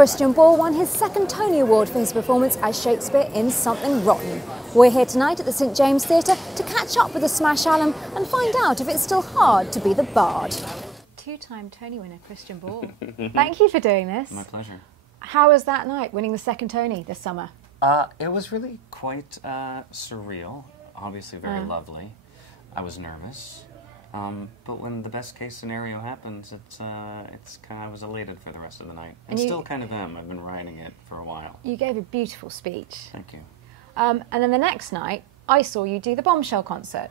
Christian Borle won his second Tony Award for his performance as Shakespeare in Something Rotten. We're here tonight at the St James Theatre to catch up with the smash alum and find out if it's still hard to be the bard. Two-time Tony winner Christian Borle. Thank you for doing this. My pleasure. How was that night, winning the second Tony this summer? It was really quite surreal, obviously very lovely. I was nervous. But when the best case scenario happens, I was elated for the rest of the night. And still kind of am. I've been riding it for a while. You gave a beautiful speech. Thank you. And then the next night, I saw you do the Bombshell concert.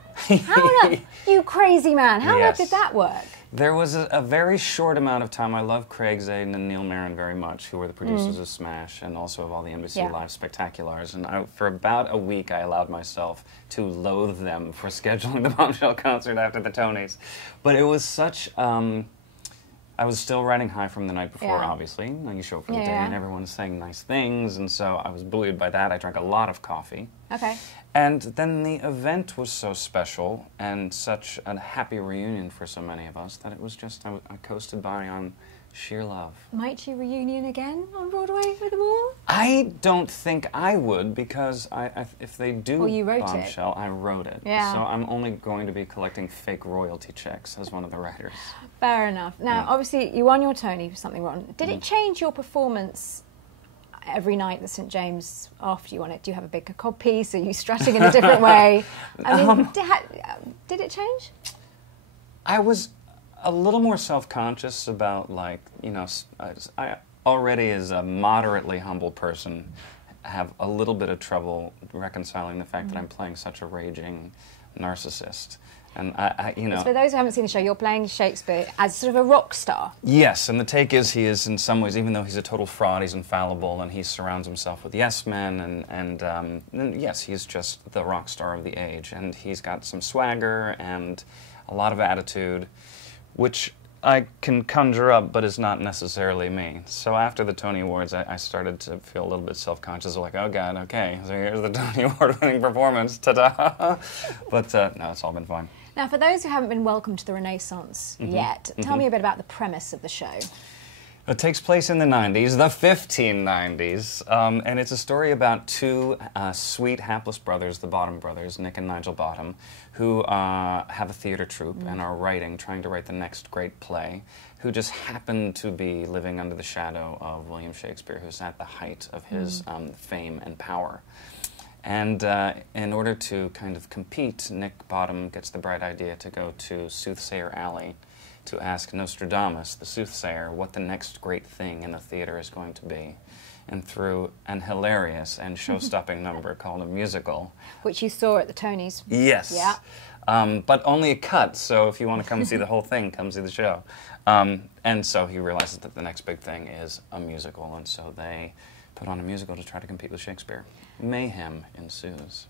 You crazy man, how Yes. did that work? There was a very short amount of time. I love Craig Zaden and Neil Marin very much, who were the producers of Smash and also of all the NBC Live Spectaculars. And for about a week, I allowed myself to loathe them for scheduling the Bombshell concert after the Tonys. But it was such... I was still riding high from the night before, obviously. You show up for the day and everyone's saying nice things, and so I was buoyed by that. I drank a lot of coffee. Okay. And then the event was so special and such a happy reunion for so many of us that it was just, I coasted by on sheer love. Might you reunion again on Broadway with them all? I don't think I would, because if they do you wrote Bombshell, I wrote it. Yeah. So I'm only going to be collecting fake royalty checks as one of the writers. Fair enough. Now, obviously, you won your Tony for Something Rotten. Did it change your performance every night at St James after you won it? Do you have a bigger codpiece? Are you strutting in a different way? I mean, did it change? I was a little more self-conscious about, like, you know, I already as a moderately humble person have a little bit of trouble reconciling the fact that I'm playing such a raging narcissist. And you know... So for those who haven't seen the show, you're playing Shakespeare as sort of a rock star. Yes, and the take is he is in some ways, even though he's a total fraud, he's infallible, and he surrounds himself with yes men, and yes, he's just the rock star of the age. And he's got some swagger and a lot of attitude, which I can conjure up, but is not necessarily me. So after the Tony Awards, I started to feel a little bit self-conscious, like, oh God, okay, so here's the Tony Award-winning performance, ta-da! But no, it's all been fine. Now, for those who haven't been welcomed to the Renaissance yet, tell me a bit about the premise of the show. It takes place in the 90s, the 1590s, and it's a story about two sweet, hapless brothers, the Bottom brothers, Nick and Nigel Bottom, who have a theater troupe and are trying to write the next great play, who just happen to be living under the shadow of William Shakespeare, who's at the height of his fame and power. And in order to kind of compete, Nick Bottom gets the bright idea to go to Soothsayer Alley to ask Nostradamus, the soothsayer, what the next great thing in the theater is going to be. And through an hilarious and show-stopping number called a musical. Which you saw at the Tonys. Yes. Yeah. But only a cut, so if you want to come see the whole thing, come see the show. And so he realizes that the next big thing is a musical, and so they put on a musical to try to compete with Shakespeare. Mayhem ensues.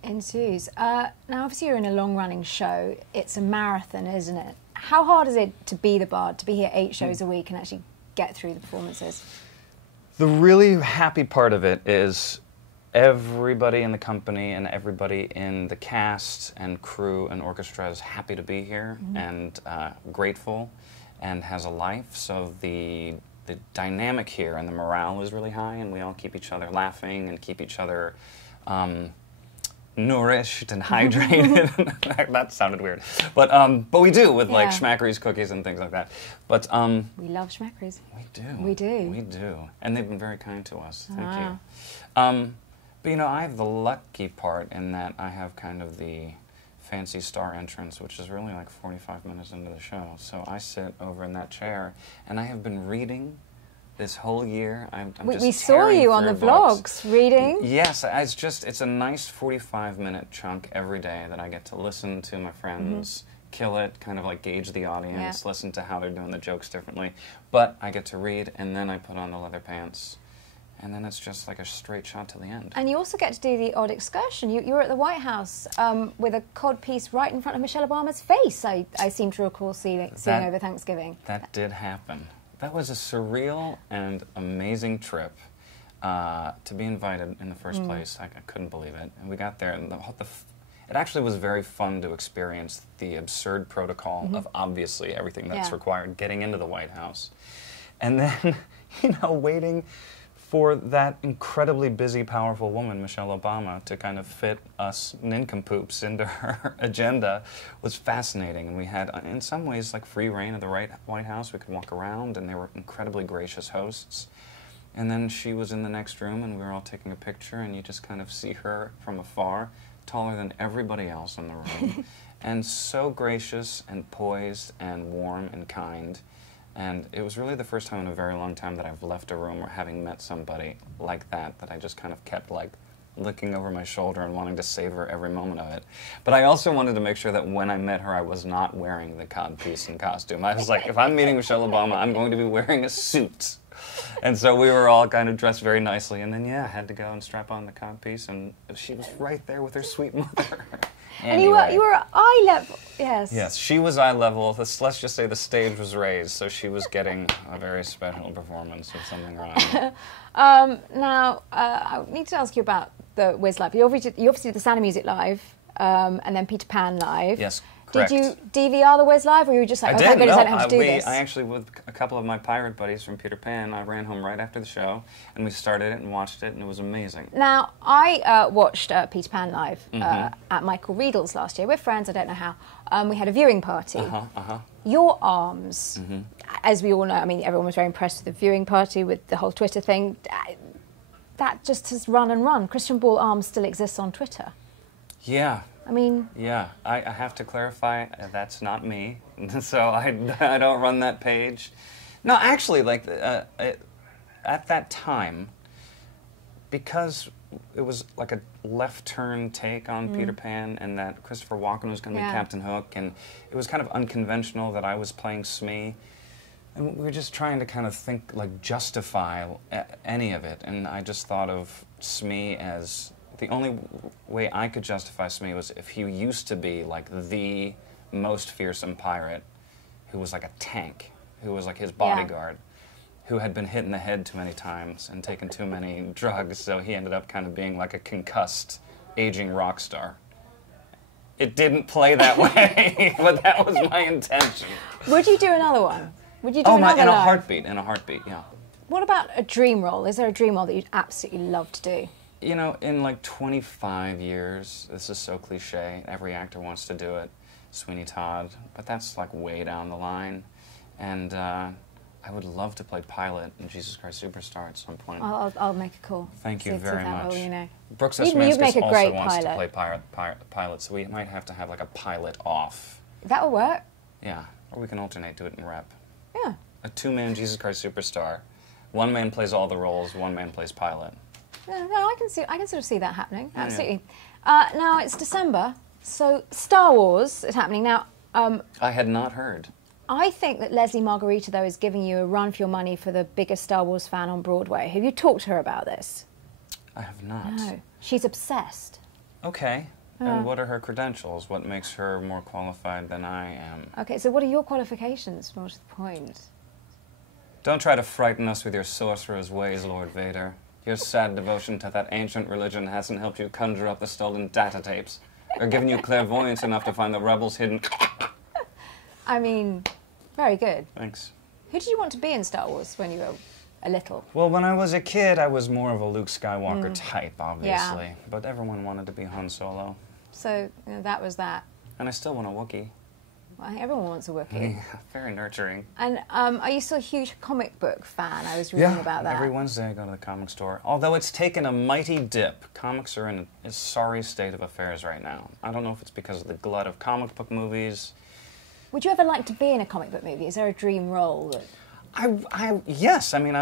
Now, obviously you're in a long-running show. It's a marathon, isn't it? How hard is it to be the bard, to be here 8 shows a week and actually get through the performances? The really happy part of it is everybody in the company and everybody in the cast and crew and orchestra is happy to be here and grateful and has a life. So the dynamic here and the morale is really high, and we all keep each other laughing and keep each other nourished and hydrated. That sounded weird, but we do with like Schmackery's cookies and things like that. But we love Schmackery's. We do. We do. We do, and they've been very kind to us. Thank you. But you know, I have the lucky part in that I have kind of the fancy star entrance, which is really like 45 minutes into the show. So I sit over in that chair, and I have been reading this whole year. We saw you on the vlogs reading. Yes, it's a nice 45-minute chunk every day that I get to listen to my friends, kill it, kind of like gauge the audience, listen to how they're doing the jokes differently. But I get to read, and then I put on the leather pants. And then it's just like a straight shot to the end. And you also get to do the odd excursion. You were at the White House with a codpiece right in front of Michelle Obama's face, I seem to recall seeing over Thanksgiving. That did happen. That was a surreal and amazing trip to be invited in the first place. I couldn't believe it. And we got there, and it actually was very fun to experience the absurd protocol of obviously everything that's required getting into the White House. And then, you know, waiting for that incredibly busy, powerful woman, Michelle Obama, to kind of fit us nincompoops into her agenda was fascinating. And we had, in some ways, like free reign of the White House. We could walk around, and they were incredibly gracious hosts. And then she was in the next room, and we were all taking a picture, and you just kind of see her from afar, taller than everybody else in the room, and so gracious and poised and warm and kind. And it was really the first time in a very long time that I've left a room or having met somebody like that I just kind of kept like looking over my shoulder and wanting to savor every moment of it. But I also wanted to make sure that when I met her, I was not wearing the codpiece and costume. I was like, if I'm meeting Michelle Obama, I'm going to be wearing a suit. And so we were all kind of dressed very nicely, and then, yeah, I had to go and strap on the codpiece, and she was right there with her sweet mother. Anyway. And you were eye level, yes. Yes, she was eye level. Let's just say the stage was raised, so she was getting a very special performance of something wrong. Now, I need to ask you about the Wiz Live. You obviously did the Sound of Music Live, and then Peter Pan Live. Yes. Correct. Did you DVR the Wiz Live, or you were just like, I oh, thank did. goodness No, I don't have to do this? I actually, with a couple of my pirate buddies from Peter Pan, I ran home right after the show, and we started it and watched it, and it was amazing. Now, I watched Peter Pan Live at Michael Riedel's last year. We're friends, I don't know how. We had a viewing party. Your arms, as we all know, I mean, everyone was very impressed with the viewing party, with the whole Twitter thing. That just has run and run. Christian Borle Arms still exists on Twitter. Yeah. I mean... Yeah, I have to clarify, that's not me, so I don't run that page. No, actually, like, at that time, because it was like a left-turn take on Peter Pan, and that Christopher Walken was going to be Captain Hook, and it was kind of unconventional that I was playing Smee, and we were just trying to kind of think, like, justify any of it, and I just thought of Smee as... The only way I could justify Smee was if he used to be like the most fearsome pirate who was like a tank, who was like his bodyguard, who had been hit in the head too many times and taken too many drugs, so he ended up kind of being like a concussed, aging rock star. It didn't play that way, but that was my intention. Would you do another one? Would you do another in a heartbeat, yeah. What about a dream role? Is there a dream role that you'd absolutely love to do? You know, in like 25 years, this is so cliche, every actor wants to do it, Sweeney Todd, but that's like way down the line. And I would love to play Pilot in Jesus Christ Superstar at some point. I'll make a call. Thank you very much. Role, you know. Brooks S. Manskis also wants to play Pilot, so we might have to have like a pilot off. That'll work. Yeah, or we can alternate, do it in rep. Yeah. A two-man Jesus Christ Superstar. One man plays all the roles, one man plays Pilot. No, I can sort of see that happening. Absolutely. Yeah. Now it's December, so Star Wars is happening now. I had not heard. I think that Leslie Margarita, though, is giving you a run for your money for the biggest Star Wars fan on Broadway. Have you talked to her about this? I have not. No. She's obsessed. Okay. And what are her credentials? What makes her more qualified than I am? Okay, so what are your qualifications? What's the point? Don't try to frighten us with your sorcerer's ways, Lord Vader. Your sad devotion to that ancient religion hasn't helped you conjure up the stolen data tapes, or given you clairvoyance enough to find the rebels hidden... I mean, very good. Thanks. Who did you want to be in Star Wars when you were a little? Well, when I was a kid, I was more of a Luke Skywalker type, obviously. Yeah. But everyone wanted to be Han Solo. So, you know, that was that. And I still want a Wookiee. Well, I think everyone wants a Wookiee. Yeah, very nurturing. And are you still a huge comic book fan? I was reading about that. Every Wednesday I go to the comic store. Although it's taken a mighty dip. Comics are in a sorry state of affairs right now. I don't know if it's because of the glut of comic book movies. Would you ever like to be in a comic book movie? Is there a dream role? Yes. I mean,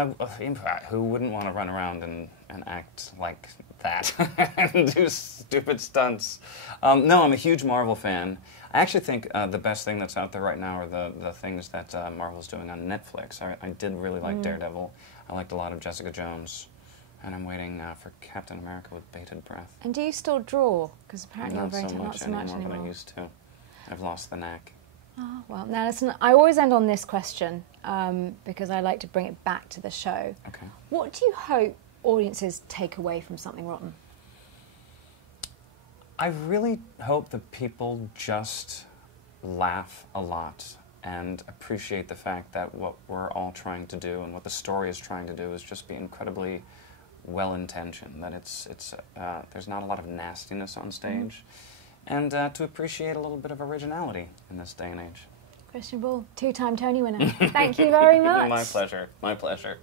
who wouldn't want to run around and act like that and do stupid stunts? No, I'm a huge Marvel fan. I actually think the best thing that's out there right now are the things that Marvel's doing on Netflix. I did really like Daredevil. I liked a lot of Jessica Jones. And I'm waiting for Captain America with bated breath. And do you still draw? Because apparently not you're very so much anymore anymore. than I used to. I've lost the knack. Oh, well, now listen, I always end on this question because I like to bring it back to the show. Okay. What do you hope audiences take away from Something Rotten? I really hope that people just laugh a lot and appreciate the fact that what we're all trying to do and what the story is trying to do is just be incredibly well-intentioned, that there's not a lot of nastiness on stage, and to appreciate a little bit of originality in this day and age. Christian Borle, two-time Tony winner. Thank you very much. My pleasure. My pleasure.